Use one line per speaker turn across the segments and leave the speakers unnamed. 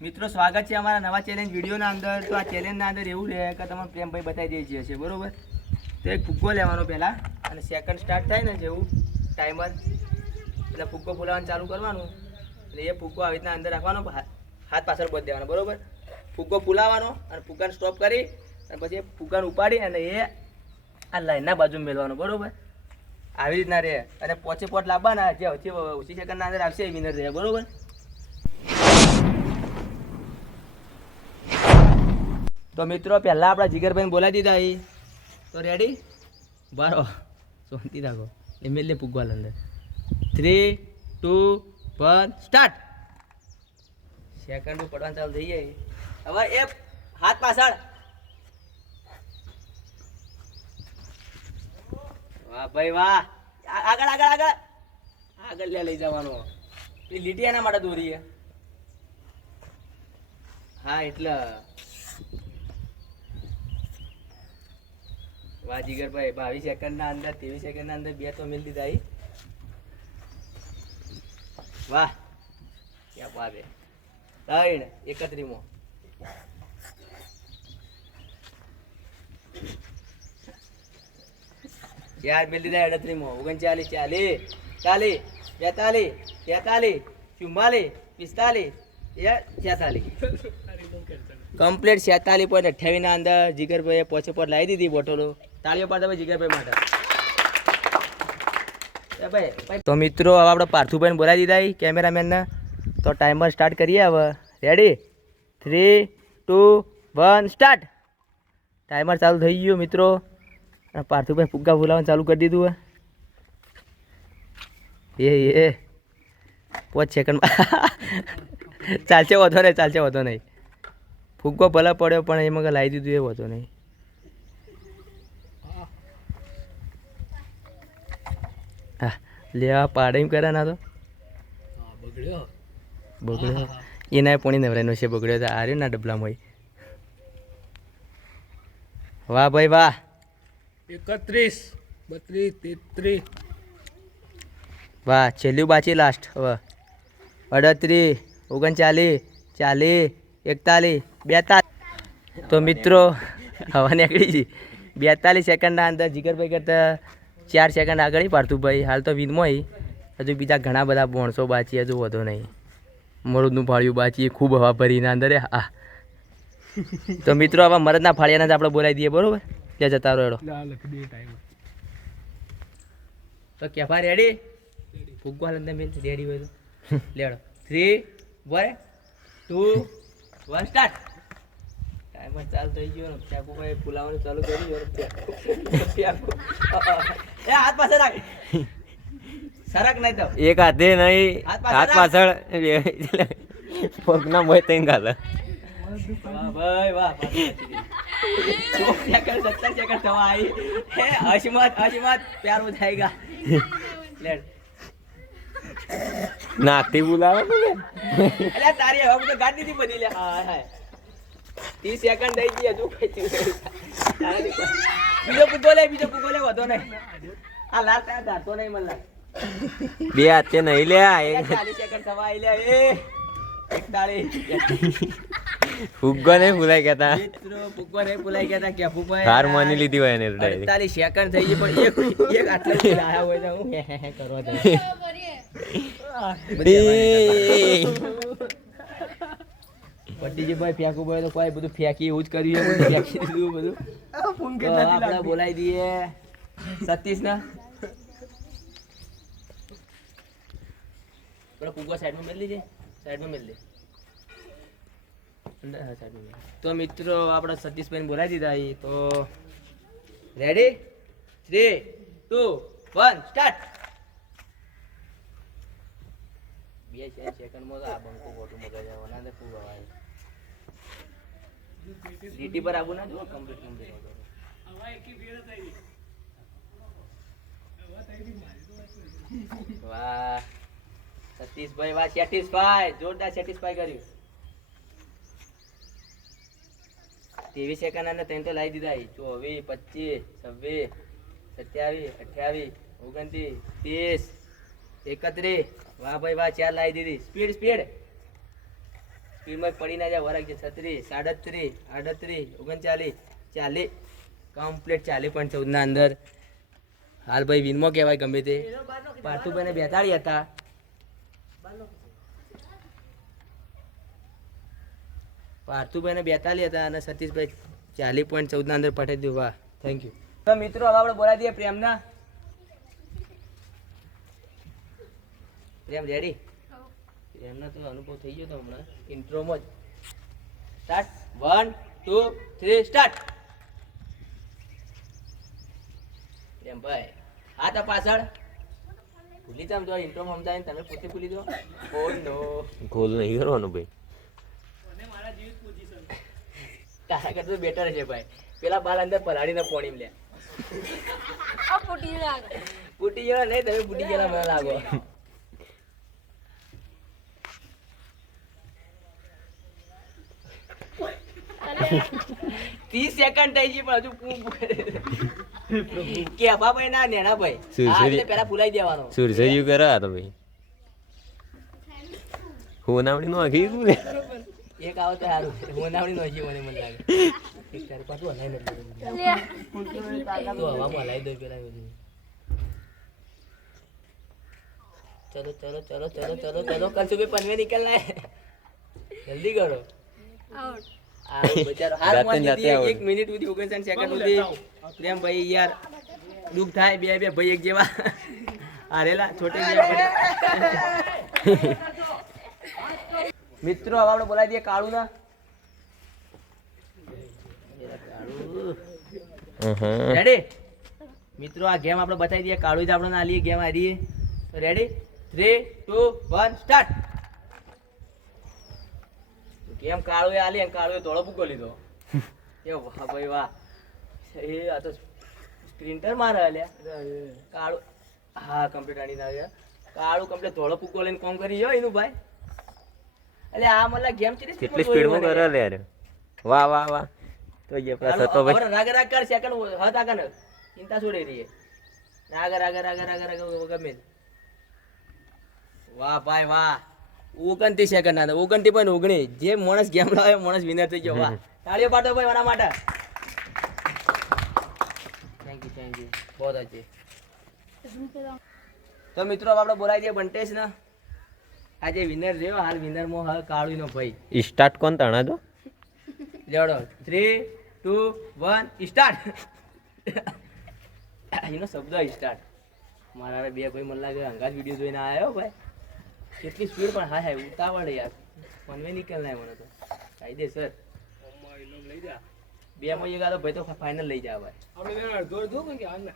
મિત્રો સ્વાગત છે અમારા નવા ચેલેન્જ વિડીયોના અંદર તો આ ચેલેન્જના અંદર એવું રહે કે તમને પ્રેમભાઈ બતાવી દઈએ છીએ છે બરોબર તો એક ફુગ્ગો લેવાનો પહેલાં અને સેકન્ડ સ્ટાર્ટ થાય ને જેવું ટાઈમર એટલે ફુગ્ગો ફૂલાવાનું ચાલુ કરવાનું એટલે એ ફુગ્ગો આવી રીતના અંદર રાખવાનો હાથ પાછળ બધી દેવાનો બરાબર ફુગ્ગો ફૂલાવાનો અને ફુગ્ગાને સ્ટોપ કરી અને પછી ફુગ્ગાને ઉપાડી અને એ આ લાઈનના બાજુ મેળવાનો બરોબર આવી રીતના રહે અને પોચે પોટ લાવવાના જે સૌથી ઓછી સેકન્ડના અંદર આવશે એ વિનર રહે બરોબર તો મિત્રો, પહેલાં આપણા જીગરભાઈને બોલાવી દીધા એ તો રેડી બારો શાંતિ રાખો. એમએલએ પૂગવાલ અંદર. Three two one start second પડવાનું ચાલુ થઈ જાય. હવે એ હાથ પાછળ. વાહ ભાઈ વાહ. આગળ આગળ આગળ. આગળ લે, લઈ જવાનો. એ લીટી એના માટે દોરી હા, એટલે. વાહ જીગરભાઈ બાવીસ સેકન્ડના અંદર ત્રેવીસ સેકન્ડના અંદર બે તો મિલ દીધા વાહ ક્યાં પાવે ત્રણ એકત્રીમો. ચાર મિલ દીધા અડત્રીમો. ઓગણચાલીસ ચાલીસ ચાલીસ બેતાલીસ તેતાલીસ ચુમ્માલીસ પિસ્તાલીસ છેતાલીસ. કમ્પ્લીટ છેતાલીસ પોઈન્ટ અઠ્યાવીસ ના અંદર જીગરભાઈએ પોચે પર લાવી દીધી બોટલો. તાળીઓ પાડતા ભાઈ જીગરભાઈ માટે. તો મિત્રો, હવે આપણે પાર્થુભાઈને બોલાવી દીધા કેમેરામેનને. તો ટાઈમર સ્ટાર્ટ કરીએ હવે. Ready three two one start timer ચાલુ થઈ ગયું મિત્રો. અને પાર્થુભાઈ ફુગ્ગા ફૂલાવાનું ચાલુ કરી દીધું હે. એ એ. પાંચ સેકન્ડમાં ચાલશે, વધો નહીં, ચાલશે, વધો નહીં. ફુગ્ગો ભલે પડ્યો, પણ એમાં લાવી દીધું એ વધો નહીં હા લેવા પાડે એમ કરે ના તો. બગડ્યો? એના પોણી નવરાયનો છે બગડ્યો તો આર્યો ના ડબલામાં. વાહ ભાઈ વાહ.
એકત્રીસ બત્રીસ તેત્રીસ.
વાહ છેલ્લું બાચી લાસ્ટ હવે. અડત્રીસ ઓગણચાલીસ ચાલીસ એકતાલીસ બેતાલીસ. તો મિત્રો હવા નીકળી ગઈ. બેતાલીસ સેકન્ડના અંદર જીગરભાઈ કરતા ચાર સેકન્ડ આગળ પાડતું ભાઈ. હાલ તો વિનમાં હજુ બીજા ઘણા બધા ભણસો બાચી હજુ વધુ નહીં. મરદનું ફાળ્યું બાચી ખૂબ હવા ભરીને અંદર હા. તો મિત્રો આવા મરદના ફાળિયાના જ આપણે બોલાવી દઈએ બરોબર? ત્યાં જતા રહો એડો તો કેફા રેડી ફૂગવા લંદર મેલ રેડી હોય તો. લેડો. Three one two one start timer ચાલુ થઈ ગયો ચાકુ ભાઈ ફુલાવાનું ચાલુ કર્યું ચાકુ. એ હાથ પાસે રાખ. સરક નહીં તો.
એક હાથે નહીં
હાથ પાછળ
પગના મોય તઈ ગાલે.
ભાઈ વાહ સેકન્ડ સત્તર સેકન્ડ થવા આવી. હે અશમત અશમત પ્યાર હો જાયગા લેડ
નાકથી બોલાવે ને
તારી હવે તો ગાડી થી બધી. લે હા હા ત્રીસ સેકન્ડ થઈ ગઈ હજુ કઈ. બીજો પુગો લે બીજો પુગો લે વધો નહીં. આ લાલ ત્યાં ધારતો નહીં મને.
બે હાથે નહીં લે
ચાલીસ સેકન્ડ થવા લે એ.
ફુગ્ગો નહીં ભૂલાઈ ગયા
મિત્રો પુગો નહીં ભૂલાઈ ગયા તા કે ફૂફાએ
હાર માની લીધી હોય એને
અડતાલીસ સેકન્ડ થઈ ગઈ પણ એક એક આટલા લાયા હોય તો હું હે હે હે કરવા દે પટ્ટીજીભાઈ ફેંકવું પડે તો કોઈ બધું ફેંકી એવું જ કર્યું બધું ફેંકી દીધું બધું. આપણે બોલાવી દઈએ. સતીશ ના પેલો ફુગ્ગો સાઈડમાં મેળ લીજે સાઈડમાં મેળ દે. હા સાઈડમાં તો મિત્રો આપણે સતીશભાઈને બોલાવી દીધા એ તો ready three two one start બે ચાર સેકન્ડમાં તો આ બંકો ખોટું મગજ આવવાના ખૂબ હવાય લીટી પર આવું ના જો કમ્પ્લીટ કમ્પ્લીટ વાહ. સતીશભાઈ વાહ સેટિસ્ફાય જોરદાર સેટિસ્ફાય કર્યું. ત્રેવીસ સેકન્ડ અને ત્રણ તો લાવી દીધા ચોવીસ, પચીસ, છવ્વીસ, સત્યાવીસ, અઠ્યાવીસ, ઓગણત્રીસ, ત્રીસ, એકત્રીસ. વાહ ભાઈ, વાહ, ચાર લાવી દીધી. Speed speed. સ્ક્રીનમાં પડી ના જાય વરાગ છે, છત્રીસ સાડત્રીસ આડત્રીસ, ઓગણચાલીસ, ચાલીસ. કમ્પ્લીટ ચાલીસ પણ ચૌદના અંદર. હાલ ભાઈ વિનમો કહેવાય ગમે તે. પાર્થુભાઈને બેતાળી હતા. પાર્થુભાઈને બેતાલી હતા અને સતીશભાઈ ચાલીસ પોઈન્ટ ચૌદના અંદર પઠાવી દીધું. વાહ થેન્ક યુ તો મિત્રો, હવે આપણે બોલાવી દઈએ પ્રેમના. પ્રેમ રેડી પ્રેમના તો અનુભવ થઈ ગયો તો હમણાં ઇન્ટ્રોમાં જ. Start one two three start પ્રેમભાઈ હા તો પાછળ. ભૂલી જામ જો ઇન્ટ્રોમાં સમજાય તમે પોતે ભૂલી દો ગોલ નો
ગોલ નહીં કરવાનો ભાઈ.
તારા કરતું બેટર છે ભાઈ. પેલા બાલ અંદર પલાળીને પોણી લે. ફૂટી ગયા નહીં તમે ફૂટી ગયેલા મને લાગો. ત્રીસ સેકન્ડ થઈ ગઈ પણ હજુ કેફા ભાઈ ના નેના ભાઈ. એટલે પેલા ભૂલાઈ દેવાનો
સુરસૈયું કરા તો ભાઈ હોનાવડી નો આખી તું
એક આવો તો સારું હોનાવડી નો આખી મને મને લાગે. ચલો ચલો ચલો ચલો ચલો ચલો કરશું ભાઈ પનવે નીકળના જલ્દી કરો. આઉટ બચારો. હાર
જાતે
માંડી
જાતે
હતી.
આવડે.
એક મિનિટ સુધી ઓગણસાઠ સેકન્ડ સુધી. પ્રેમ ભાઈ યાર દુઃખ થાય બે બે ભાઈ એક જેવા. હારેલા છોટે મિત્રો હવે આપણે બોલાવી દઈએ કાળુ ના રેડી મિત્રો આ ગેમ આપણે બતાવી દઈએ. કાળુ જ આપણે ના લઈએ game હારીએ ready three two one start game Kalu એ આલી અને કાળુ એ ધોળો ભૂકો લીધો. એ વાહ ભાઈ વાહ. એ આ તો સ્પ્રિન્ટર મારે અલ્યા કાળું. હા કમ્પ્લીટ આની ના કાળું કમ્પ્લીટ ધોળો ભૂકો લઈને કોમ કરી ગયો એનું ભાઈ. એટલે આ મતલબ ગેમ ચેટલી
કેટલી સ્પીડમાં કરે લે યાર. વાહ વાહ વાહ. તો જે પેલા સતો ભાઈ
રાગ રાગ કર સેકન્ડ હત આગળ ચિંતા છોડી રહી રાગ રાગ રાગ રાગ રાગ ગમે. વાહ ભાઈ વાહ. ઓગણત્રીસ સેકન્ડ હતા. ઓગણત્રીસ પોઈન્ટ ઓગણીસ. જે માણસ ગેમ લાવે માણસ વિનર થઈ ગયો. વાહ. તાળીઓ પાટો ભાઈ મારા માટે. થેન્ક યુ થેન્ક યુ બહુ અચ્છી તો મિત્રો આપણે બોલાવી દઈએ બંટેશ ને. આજે વિનર રહ્યો. હાલ વિનરમાં હાલ કાળુનો ભાઈ.
સ્ટાર્ટ કોણ તણા તો?
લેવડો. થ્રી ટુ વન સ્ટાર્ટ એનો શબ્દ સ્ટાર્ટ મારા બે ભાઈ મને લાગે અંગાજ વીડિયો જોઈને આવ્યો ભાઈ. કેટલી સ્પીડ પણ હા હા ઉતાવળ યાર. મનવે નીકળ ના મને તો. કાયદેસર.
લઈ જા
બે માં એક ભાઈ તો ફાઇનલ લઈ જા ભાઈ.
આપણે અડધો અડધો કે હાલ ને.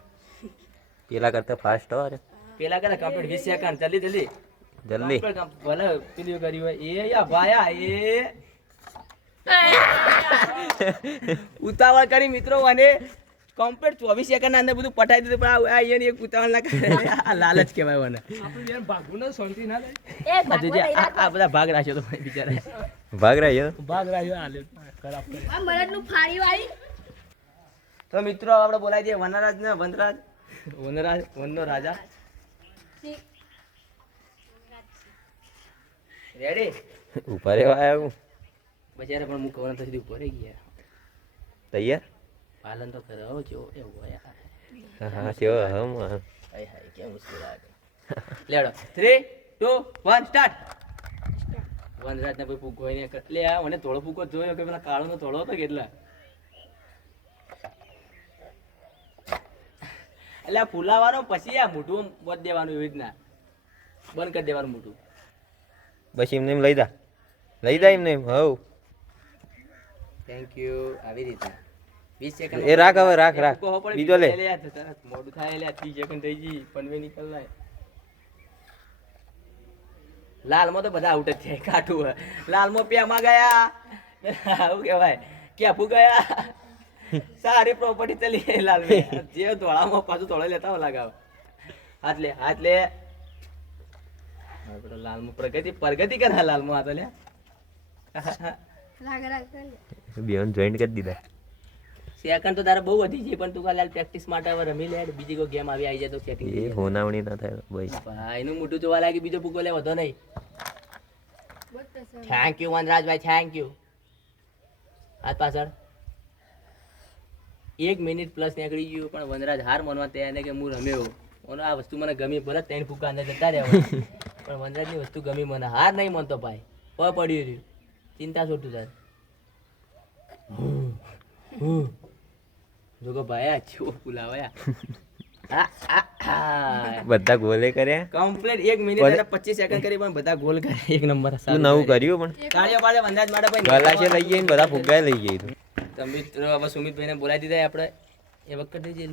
પેલા કરતા ફાસ્ટ હો અરે.
પેલા કરતા કમ્પ્લીટ 20 સેકન્ડ. જલ્દી જલ્દી.
જલ્દી.
ભલે પેલી કરી હોય. એ યા ભાયા એ. ઉતાવળ કરી મિત્રો અને કમ્પ્લીટ ચોવીસ સેકન્ડ અંદર બધું પટાઈ દીધું પણ આ- આ એને એક ઉતાવળ ના કરે. આ લાલચ કહેવાય મને.
ભાગવું ને શાંતિ ના
આ બધા ભાગ રાખ્યો તો ભાઈ બિચારા.
ભાગ રાખ્યો?
ભાગ રાખ્યો ખરાબ
તો મિત્રો આપણે બોલાવી દઈએ વનરાજ ને વનરાજ. વનરાજ વનનો રાજા. રેડી
ઊભા રહેવા આવ્યા હું.
બચારા પણ હું કવર તો સુધી ઉપર ગયા.
તૈયાર?
પાલન તો કરો જો એવું હોય
હા હા હમ
હાય હાય કે મુશ્કેલ લાગે લેડો. Three two one start Vanraj ને ભાઈ હોય ને કટલે આ મને થોડો ફૂગો જોયો કે પેલા કાળો નો થોડો હતો કેટલા એટલે? આ ફૂલાવાનો પછી આ મોઢું વધ દેવાનું એવી રીતના. બંધ કરી દેવાનું મોઢું.
બસ એમને એમ લઈ દા લઈ દા એમને એમ હવ.
થેન્ક યુ આવી રીતના
એ રાખ હવે, રાખ, રાખ. બીજો લે.
મોડું થાય લે 30 સેકન્ડ થઈ ગઈ પનવે નીકળનાય. લાલમાં તો બધા આઉટ જ થયા કાઠું હે. લાલમાં પેમાં ગયા. આવું કહેવાય. કેફુ ગયા? સારી પ્રોપર્ટી ચલી લાલ જે ધોળામાં પાછું ધોળા લેતા લગાવ હાથ લે હાથ લે. લાલ લાલમાં પ્રગતિ પ્રગતિ કરા લાલમાં આ તો લે
બેન જોઈન્ટ કરી દીધા.
સેકન્ડ તો તારે બહુ વધી છે પણ તું કાલે પ્રેક્ટિસ માટે હવે રમી લે બીજી કોઈ ગેમ આવી આવી જાય તો સેટિંગ
એ હોનાવણી ના થાય ભાઈ.
ભાઈનું મોટું જોવા લાગે બીજો ભૂકો લે વધો નહીં. થેન્ક યુ વનરાજભાઈ થેન્ક યુ હાથ પાછળ. એક મિનિટ પ્લસ નીકળી ગયું પણ વનરાજ હાર માનવા તૈયાર કે હું રમ્યો. ઓનો આ વસ્તુ મને ગમી ભલે ત્રણ ફૂકા અંદર જતા રહ્યા પણ વનરાજની વસ્તુ ગમી મને. હાર નહીં માનતો ભાઈ. પ પડ્યું રહ્યું. ચિંતા છોટું તાર. જોકો આ આ આ.
બધા ગોલે કર્યા?
કમ્પ્લીટ એક મિનિટ અને પચીસ સેકન્ડ કરી પણ બધા ગોલ કર્યા. એક નંબર
સારું નવું કર્યું. પણ.
તાળીઓ પાડે અંદાજ માટે ભાઈ
ગલાશે લઈ જઈને બધા ફુગ્ગાએ લઈ ગઈ તો.
મિત્રો હવે સુમિતભાઈને બોલાવી દીધા આપણે. એ વખત લઈ જઈએ.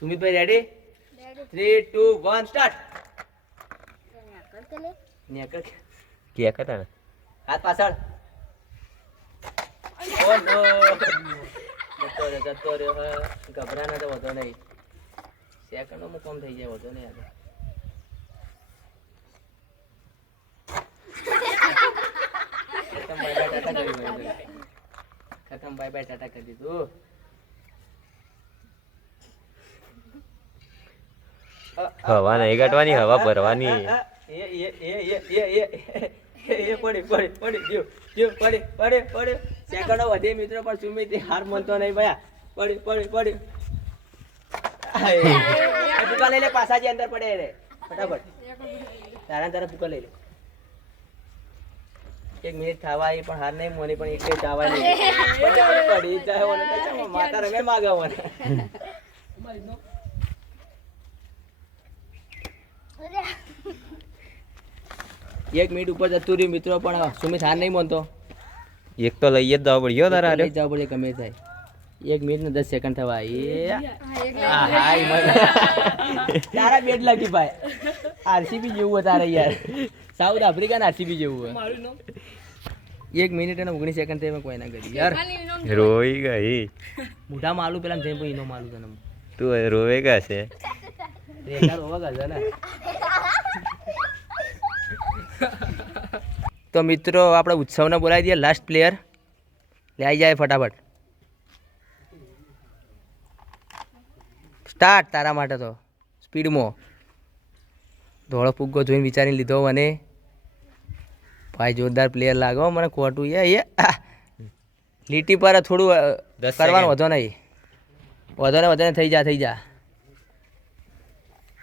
સુમિતભાઈ ready three two one start
ક્યાં કરતા
હાથ પાછળ. ઓ નો રહ્યો જતો રહ્યો હવે ગભરાના તો વધો નહીં સેકન્ડોમાં કોમ થઈ જાય વધો નહીં આગળ ખતમ બાય બાય ટાટા કરી દીધું. ખતમ બાય બાય ટાટા કરી દીધું
હવા નહીં કાઢવાની હવા ભરવાની
એ એ એ એ એ એ એ એ પડી પડી પડી જીવ જીવ પડી પડી પડી. સેકન્ડો વધે મિત્રો પણ સુમિત હાર માનતો નહીં ભયા. પડી પડી પડી. ભૂકા લઈ લે પાછા જે અંદર પડે રે ફટાફટ. તારા તારા ભૂકા લઈ લે. એક મિનિટ થવા એ પણ હાર નહીં મોની પણ એક ચાવા નહીં. પડી જાય માતા રમે માગે ઓને એક મિનિટ ઉપર જતું રહ્યું મિત્રો પણ સુમિત હાર નહીં માનતો.
એક તો લઈએ જ દવા પડ્યો તારા
લઈ જવા પડે ગમે થાય. એક મિનિટ ને દસ સેકન્ડ થવા એ હાય મને. તારા બેટ લાગી ભાઈ. આરસીબી જેવું હોય તારે યાર. સાઉથ આફ્રિકન આરસીબી જેવું હોય. એક મિનિટ અને ઓગણીસ સેકન્ડ થઈ કોઈ ના કરી. યાર.
રોઈ ગઈ.
મોઢા માલું પેલા જઈને પછી ઈનો માલું તને
તું રોવે કા છે.
રેખા રોવા કાઢે ને. તો મિત્રો આપણે ઉત્સવને બોલાવી દઈએ લાસ્ટ પ્લેયર લે આવી જાય ફટાફટ. સ્ટાર્ટ તારા માટે તો સ્પીડમાં ધોળો ફુગ્ગો જોઈને વિચારીને લીધો મને. ભાઈ જોરદાર પ્લેયર લાગો મને ખોટું એ લીટી પર થોડું કરવાનું વધો નહીં. વધો ને વધો થઈ જા થઈ જા.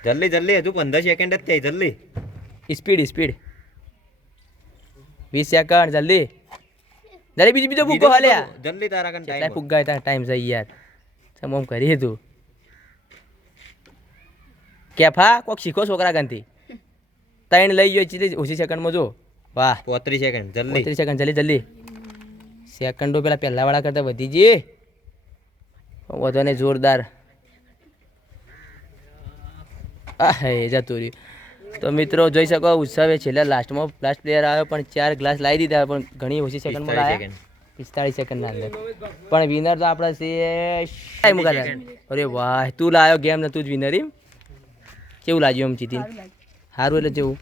જલ્દી જલ્દી હજુ પંદર સેકન્ડ જ થઈ જલ્દી.
સ્પીડ સ્પીડ વીસ સેકન્ડ જલ્દી જલ્દી બીજો બીજો ફૂગો હાલ્યા
જલ્દી તારા કન ટાઈમ
ફૂગા હતા ટાઈમ છે યાર સમોમ કરી તું કેફા કોક શીખો છોકરા ગનથી ત્રણ લઈ ગયો ચીજ ઓછી સેકન્ડમાં જો વાહ
પોત્રીસ સેકન્ડ જલ્દી
ત્રીસ સેકન્ડ જલ્દી જલ્દી સેકન્ડો પેલા પહેલા વાળા કરતા વધી જઈએ વધો ને જોરદાર આહ એ જતું રહ્યું તો મિત્રો જોઈ શકો ઉત્સવે છેલ્લા લાસ્ટમાં લાસ્ટ પ્લેયર આવ્યો પણ ચાર ગ્લાસ લાવી દીધા પણ ઘણી ઓછી સેકન્ડમાં
પિસ્તાળીસ
લાવ્યા
સેકન્ડ
પિસ્તાળીસ સેકન્ડના અંદર. પણ વિનર તો આપણા છે અરે વાહ તું લાવ્યો ગેમ ને તું જ વિનર એમ? કેવું લાગ્યું એમ જીતીને? સારું એટલે જેવું?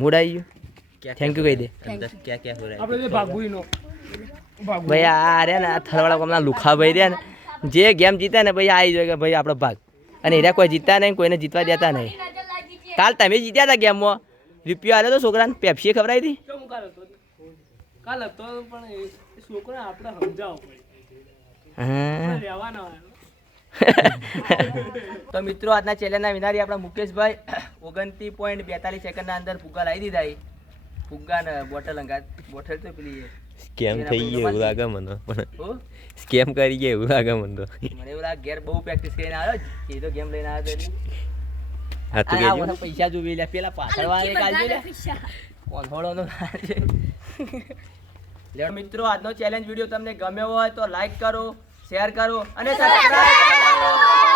મૂડ આવી ગયું? થેન્ક યુ કહી દે. ભાઈ આ રહ્યા ને આ થરવાળા કોમના લુખાભાઈ રહ્યા ને જે ગેમ જીતે ને ભાઈ આવી જાય કે ભાઈ આપણો ભાગ. અને એરા કોઈ જીતતા નહીં કોઈને જીતવા દેતા નહીં. કાલ તમે જીત્યા હતા ગેમમાં? રૂપિયો આવ્યો તો છોકરાને પેપ્સી ખવડાવી હતી?
કાલ હતો પણ એ એ છોકરા આપણે સમજાવવો પડે.
તો મિત્રો આજના ચેલેન્જના વિનારી આપણા મુકેશભાઈ. ઓગણત્રીસ પોઈન્ટ બેતાલીસ સેકન્ડના અંદર ફુગ્ગા લાવી દીધા એ. ફુગ્ગા ને બોટલ અંગાત બોટલ તો પેલી
સ્કેમ થઈ ગયો એવું લાગે મને પણ સ્કેમ કરી ગયો એવું લાગે મને તો.
મને એવું લાગે ઘેર બહુ પ્રેક્ટિસ કરીને આવ્યો એ તો ગેમ લઈને આવ્યો.
હા તું
આ પૈસા જોવી લે પેલા પાછળ વાળા આલજો લે. કોન્ફોડોનો લાલજે. લે મિત્રો આજનો ચેલેન્જ વીડિયો તમને ગમ્યો હોય તો લાઈક કરો શેર કરો અને સબસ્ક્રાઇબ કરો.